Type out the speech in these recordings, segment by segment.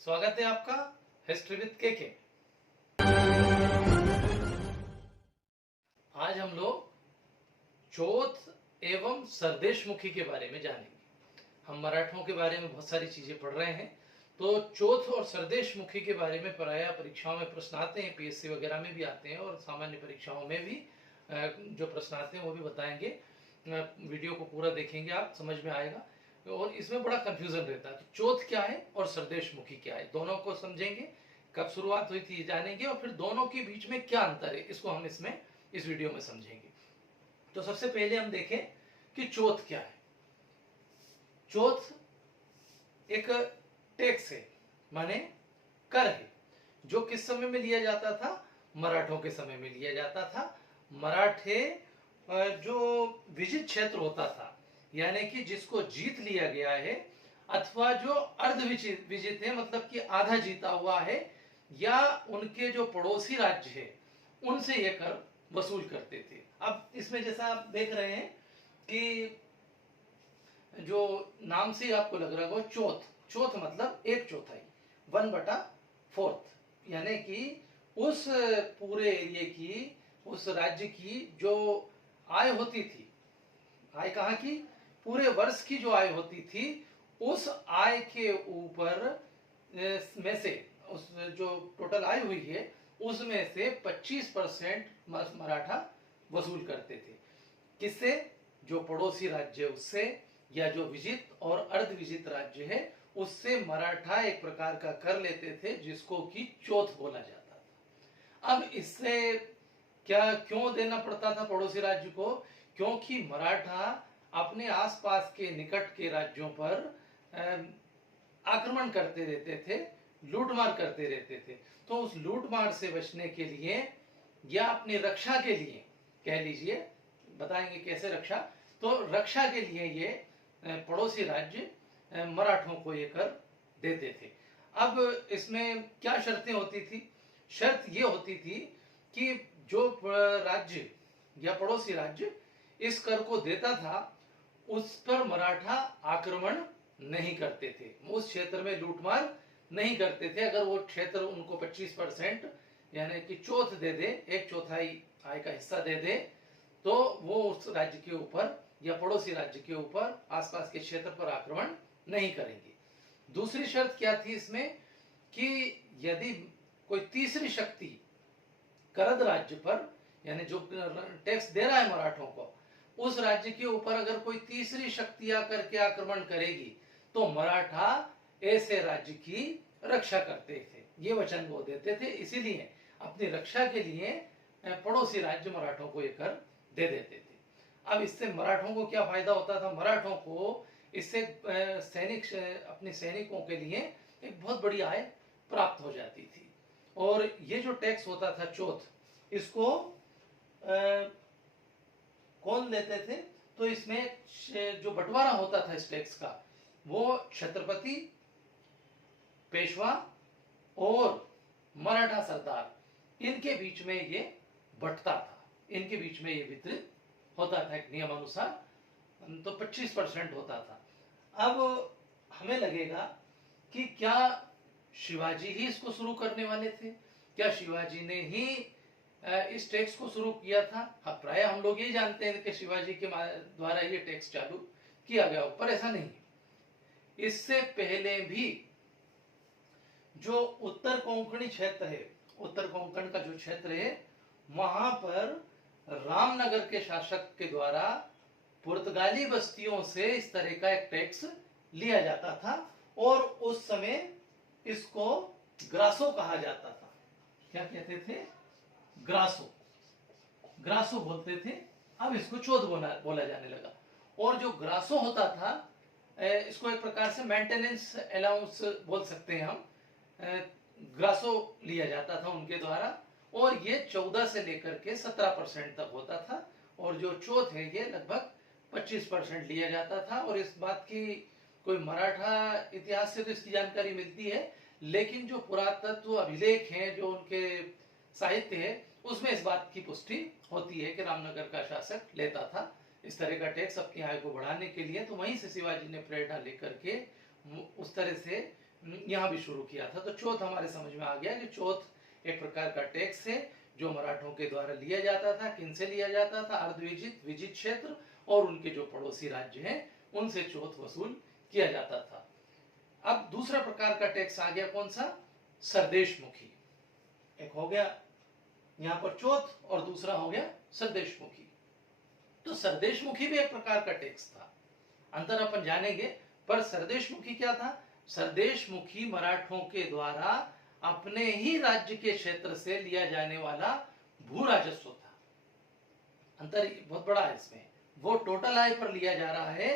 स्वागत है आपका हिस्ट्री विद के। आज हम लोग चौथ एवं सरदेशमुखी के बारे में जानेंगे। हम मराठों के बारे में बहुत सारी चीजें पढ़ रहे हैं, तो चौथ और सरदेशमुखी के बारे में प्रायः परीक्षाओं में प्रश्न आते हैं, पीएससी वगैरह में भी आते हैं और सामान्य परीक्षाओं में भी जो प्रश्न आते हैं वो भी बताएंगे। वीडियो को पूरा देखेंगे आप, समझ में आएगा। और इसमें बड़ा कंफ्यूजन रहता है, तो चौथ क्या है और सरदेशमुखी क्या है, दोनों को समझेंगे। कब शुरुआत हुई थी ये जानेंगे और फिर दोनों के बीच में क्या अंतर है इसको हम इस वीडियो में समझेंगे। तो सबसे पहले हम देखें कि चौथ क्या है। चौथ एक टैक्स है, माने कर है, जो किस समय में लिया जाता था? मराठों के समय में लिया जाता था। मराठे जो विजित क्षेत्र होता था, यानी कि जिसको जीत लिया गया है, अथवा जो अर्ध विजित है, मतलब कि आधा जीता हुआ है, या उनके जो पड़ोसी राज्य है उनसे ये कर वसूल करते थे। अब इसमें जैसा आप देख रहे हैं कि जो नाम से आपको लग रहा है चौथ, चौथ मतलब एक चौथाई, 1/4, यानी कि उस पूरे एरिया की, उस राज्य की जो आय होती थी, आय कहाँ की? पूरे वर्ष की जो आय होती थी, उस आय के ऊपर में से, उस जो टोटल आय हुई है उसमें से 25% मराठा वसूल करते थे। किससे? जो पड़ोसी राज्य उससे, या जो विजित और अर्ध विजित राज्य है उससे मराठा एक प्रकार का कर लेते थे, जिसको कि चौथ बोला जाता था। अब इससे क्या क्यों देना पड़ता था पड़ोसी राज्य को? क्योंकि मराठा अपने आसपास के निकट के राज्यों पर आक्रमण करते रहते थे, लूटमार करते रहते थे। तो उस लूटमार से बचने के लिए या अपनी रक्षा के लिए, कह लीजिए, बताएंगे कैसे रक्षा, तो रक्षा के लिए ये पड़ोसी राज्य मराठों को ये कर देते थे। अब इसमें क्या शर्तें होती थी? शर्त ये होती थी कि जो राज्य या पड़ोसी राज्य इस कर को देता था उस पर मराठा आक्रमण नहीं करते थे, उस क्षेत्र में लूटमार नहीं करते थे। अगर वो क्षेत्र उनको 25% यानी कि चौथ दे दे, एक चौथाई आय का हिस्सा दे दे, तो वो उस राज्य के ऊपर या पड़ोसी राज्य के ऊपर, आसपास के क्षेत्र पर आक्रमण नहीं करेंगे। दूसरी शर्त क्या थी इसमें कि यदि कोई तीसरी शक्ति करद राज्य पर, यानी जो टैक्स दे रहा है मराठों को, उस राज्य के ऊपर अगर कोई तीसरी शक्ति आकर के आक्रमण करेगी तो मराठा ऐसे राज्य की रक्षा करते थे, ये वचन वो देते थे। इसीलिए अपनी रक्षा के लिए पड़ोसी राज्य मराठों को ये कर दे देते थे। अब इससे मराठों को क्या फायदा होता था? मराठों को इससे सैनिक, अपने सैनिकों के लिए एक बहुत बड़ी आय प्राप्त हो जाती थी। और ये जो टैक्स होता था चौथ, इसको कौन लेते थे? तो इसमें जो बंटवारा होता था इस टैक्स का, वो छत्रपति, पेशवा और मराठा सरदार, इनके बीच में ये बंटता था, इनके बीच में ये वितरित होता था एक नियमानुसार। तो 25% होता था। अब हमें लगेगा कि क्या शिवाजी ही इसको शुरू करने वाले थे? क्या शिवाजी ने ही इस टैक्स को शुरू किया था? हाँ, प्राय हम लोग ये जानते हैं कि शिवाजी के द्वारा ये टैक्स चालू किया गया, पर ऐसा नहीं है। इससे पहले भी जो उत्तर कोंकणी क्षेत्र है, उत्तर कोंकण का जो क्षेत्र है, वहां पर रामनगर के शासक के द्वारा पुर्तगाली बस्तियों से इस तरह का एक टैक्स लिया जाता था, और उस समय इसको ग्रासो कहा जाता था। क्या कहते थे? ग्रासो, ग्रासो बोलते थे। अब इसको चौथ बोला जाने लगा। और जो ग्रासो होता था, इसको एक प्रकार से मेंटेनेंस अलाउंस बोल सकते हैं हम, ग्रासो लिया जाता था उनके द्वारा, और ये 14 से लेकर के 17% तक होता था। और जो चौथ है ये लगभग 25% लिया जाता था। और इस बात की कोई मराठा इतिहास से तो इसकी जानकारी मिलती है, लेकिन जो पुरातत्व अभिलेख हैं, जो उनके साहित्य है, उसमें इस बात की पुष्टि होती है कि रामनगर का शासक लेता था इस तरह का टैक्स अपनी आय को बढ़ाने के लिए। तो वहीं से शिवाजी ने प्रेरणा लेकर के उस तरह से यहाँ भी शुरू किया था। तो चौथ हमारे समझ में आ गया कि चौथ एक प्रकार का टैक्स है जो मराठों के द्वारा लिया जाता था। किन से लिया जाता था? अर्धविजित, विजित क्षेत्र और उनके जो पड़ोसी राज्य हैं उनसे चौथ वसूल किया जाता था। अब दूसरा प्रकार का टैक्स आ गया, कौन सा? सरदेशमुखी। एक हो गया यहाँ पर चौथ और दूसरा हो गया सरदेशमुखी। तो सरदेशमुखी भी एक प्रकार का टैक्स था, अंतर अपन जानेंगे। पर सरदेशमुखी क्या था? सरदेशमुखी मराठों के द्वारा अपने ही राज्य के क्षेत्र से लिया जाने वाला भू राजस्व था। अंतर बहुत बड़ा है इसमें। वो टोटल आय पर लिया जा रहा है,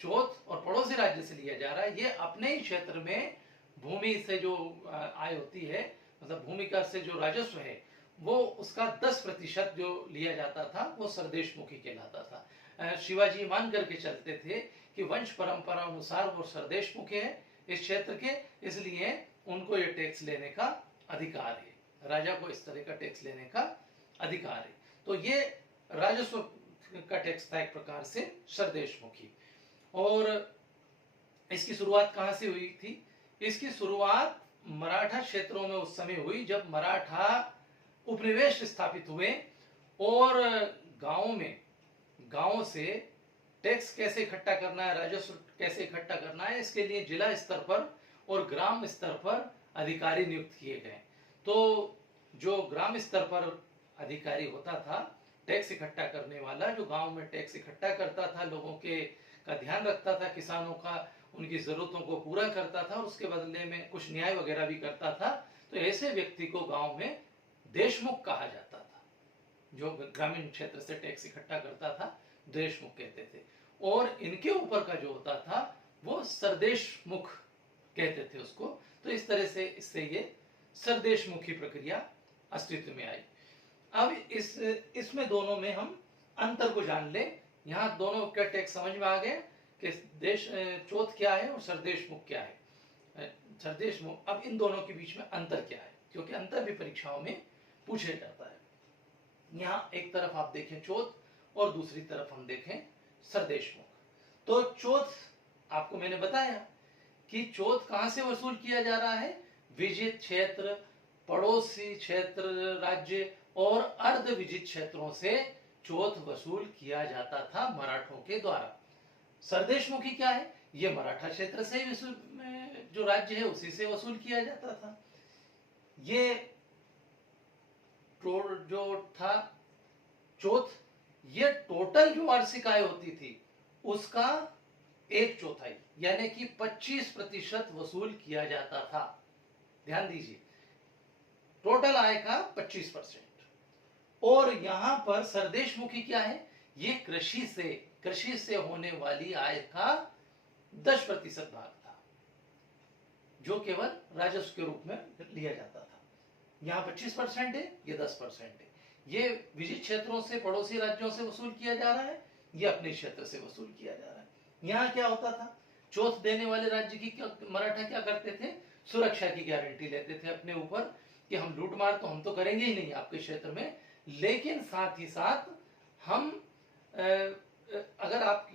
चौथ और पड़ोसी राज्य से लिया जा रहा है। ये अपने ही क्षेत्र में भूमि से जो आय होती है, मतलब भूमि का से जो राजस्व है, वो उसका 10% जो लिया जाता था वो सरदेशमुखी कहलाता था। शिवाजी मान करके चलते थे कि वंश परंपरा अनुसार वो सरदेशमुखी है इस क्षेत्र के, इसलिए उनको ये टैक्स लेने का अधिकार है। राजा को इस तरह का टैक्स लेने का अधिकार है। तो ये राजस्व का टैक्स था एक प्रकार से सरदेशमुखी। और इसकी शुरुआत कहां से हुई थी? इसकी शुरुआत मराठा क्षेत्रों में उस समय हुई जब मराठा उपनिवेश स्थापित हुए और गांवों से टैक्स कैसे इकट्ठा करना है, राजस्व कैसे इकट्ठा करना है, इसके लिए जिला स्तर पर और ग्राम स्तर पर अधिकारी नियुक्त किए गए। तो जो ग्राम स्तर पर अधिकारी होता था, टैक्स इकट्ठा करने वाला, जो गांव में टैक्स इकट्ठा करता था, लोगों के का ध्यान रखता था, किसानों का उनकी जरूरतों को पूरा करता था और उसके बदले में कुछ न्याय वगैरह भी करता था। तो ऐसे व्यक्ति को गांव में देशमुख कहा जाता था। जो ग्रामीण क्षेत्र से टैक्स इकट्ठा करता था देशमुख कहते थे। और इनके ऊपर का जो होता था वो सरदेशमुख कहते थे उसको। तो इस तरह से इससे ये सरदेशमुखी प्रक्रिया अस्तित्व में आई। अब इसमें दोनों में हम अंतर को जान ले। यहाँ दोनों का टैक्स समझ में आ गया कि देश चौथ क्या है और सरदेशमुख क्या है। सरदेशमुख, अब इन दोनों के बीच में अंतर क्या है, क्योंकि अंतर भी परीक्षाओं में पूछा जाता है। यहाँ एक तरफ आप देखें चौथ और दूसरी तरफ हम देखें सरदेशमुख। तो चौथ आपको मैंने बताया कि चौथ कहां से वसूल किया जा रहा है? विजित क्षेत्र, पड़ोसी क्षेत्र, राज्य और अर्ध विजित क्षेत्रों से चौथ वसूल किया जाता था मराठों के द्वारा। सरदेशमुखी क्या है? ये मराठा क्षेत्र से जो राज्य है उसी से वसूल किया जाता था। ये जो था चौथ, ये टोटल जो वार्षिक आय होती थी उसका 1/4 यानी कि 25% वसूल किया जाता था। ध्यान दीजिए, टोटल आय का 25%। और यहां पर सरदेशमुखी क्या है? ये कृषि से होने वाली आय का 10% भाग था, जो केवल राजस्व के रूप में लिया जाता था। यहाँ 25% है, ये 10% है। ये विजित क्षेत्रों से, पड़ोसी राज्यों से वसूल किया जा रहा है, ये अपने क्षेत्र से वसूल किया जा रहा है। यहाँ क्या होता था? चौथ देने वाले राज्य की मराठा क्या करते थे? सुरक्षा की गारंटी लेते थे अपने ऊपर कि हम लूट मार तो हम तो करेंगे ही नहीं आपके क्षेत्र में, लेकिन साथ ही साथ हम अगर आप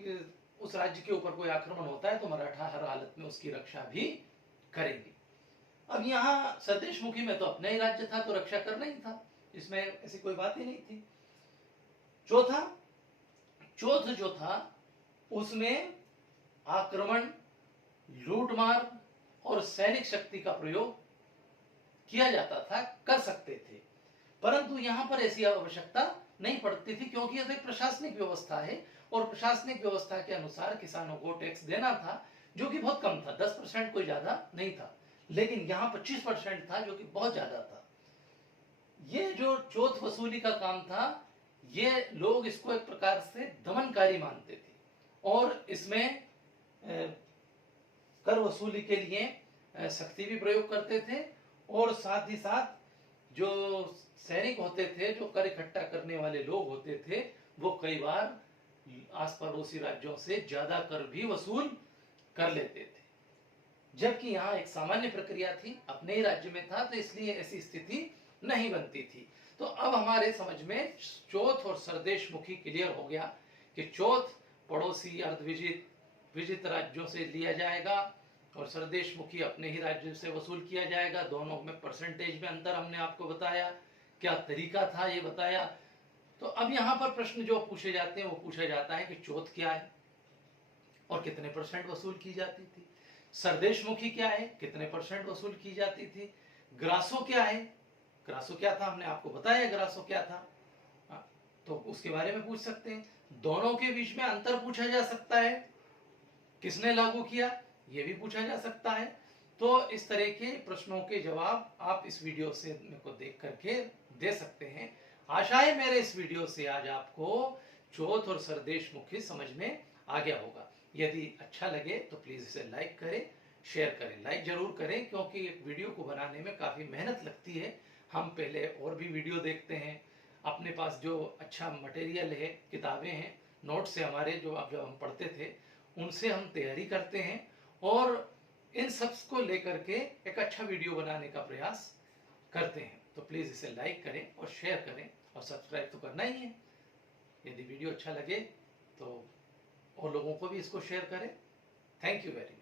उस राज्य के ऊपर कोई आक्रमण होता है तो मराठा हर हालत में उसकी रक्षा भी करेंगे। अब यहाँ सरदेशमुखी में तो अपना ही राज्य था तो रक्षा करना ही था, इसमें ऐसी कोई बात ही नहीं थी। चौथ जो था उसमें आक्रमण, लूटमार और सैनिक शक्ति का प्रयोग किया जाता था, कर सकते थे, परंतु यहां पर ऐसी आवश्यकता नहीं पड़ती थी, क्योंकि यह एक प्रशासनिक व्यवस्था है और प्रशासनिक व्यवस्था के अनुसार किसानों को टैक्स देना था, जो कि बहुत कम था, 10% कोई ज्यादा नहीं था। लेकिन यहाँ 25% था, जो कि बहुत ज्यादा था। ये जो चौथ वसूली का काम था, ये लोग इसको एक प्रकार से दमनकारी मानते थे और इसमें कर वसूली के लिए सख्ती भी प्रयोग करते थे। और साथ ही साथ जो सैनिक होते थे, जो कर इकट्ठा करने वाले लोग होते थे, वो कई बार आस पड़ोसी राज्यों से ज्यादा कर भी वसूल कर लेते थे, जबकि यहाँ एक सामान्य प्रक्रिया थी, अपने ही राज्य में था, तो इसलिए ऐसी स्थिति नहीं बनती थी। तो अब हमारे समझ में चौथ और सरदेशमुखी क्लियर हो गया कि चौथ पड़ोसी अर्धविजित विजित राज्यों से लिया जाएगा और सरदेश मुखी अपने ही राज्य से वसूल किया जाएगा। दोनों में परसेंटेज में अंतर हमने आपको बताया, क्या तरीका था ये बताया। तो अब यहाँ पर प्रश्न जो पूछे जाते हैं वो पूछा जाता है कि चौथ क्या है और कितने परसेंट वसूल की जाती थी, सरदेश मुखी क्या है, कितने परसेंट वसूल की जाती थी, ग्रासो क्या है, ग्रासो क्या था हमने आपको बताया ग्रासो क्या था, तो उसके बारे में पूछ सकते हैं। दोनों के बीच में अंतर पूछा जा सकता है, किसने लागू किया ये भी पूछा जा सकता है। तो इस तरह के प्रश्नों के जवाब आप इस वीडियो से मेरे को देख करके दे सकते हैं। आशा है मेरे इस वीडियो से आज आपको चौथ और सरदेश मुखी समझ में आ गया होगा। यदि अच्छा लगे तो प्लीज इसे लाइक करें, शेयर करें। लाइक जरूर करें क्योंकि एक वीडियो को बनाने में काफी मेहनत लगती है। हम पहले और भी वीडियो देखते हैं, अपने पास जो अच्छा मटेरियल है, किताबें हैं, नोट्स से हमारे जो अब जब हम पढ़ते थे उनसे हम तैयारी करते हैं और इन सब को लेकर के एक अच्छा वीडियो बनाने का प्रयास करते हैं। तो प्लीज इसे लाइक करें और शेयर करें और सब्सक्राइब तो करना ही है। यदि वीडियो अच्छा लगे तो और लोगों को भी इसको शेयर करें। Thank you very much.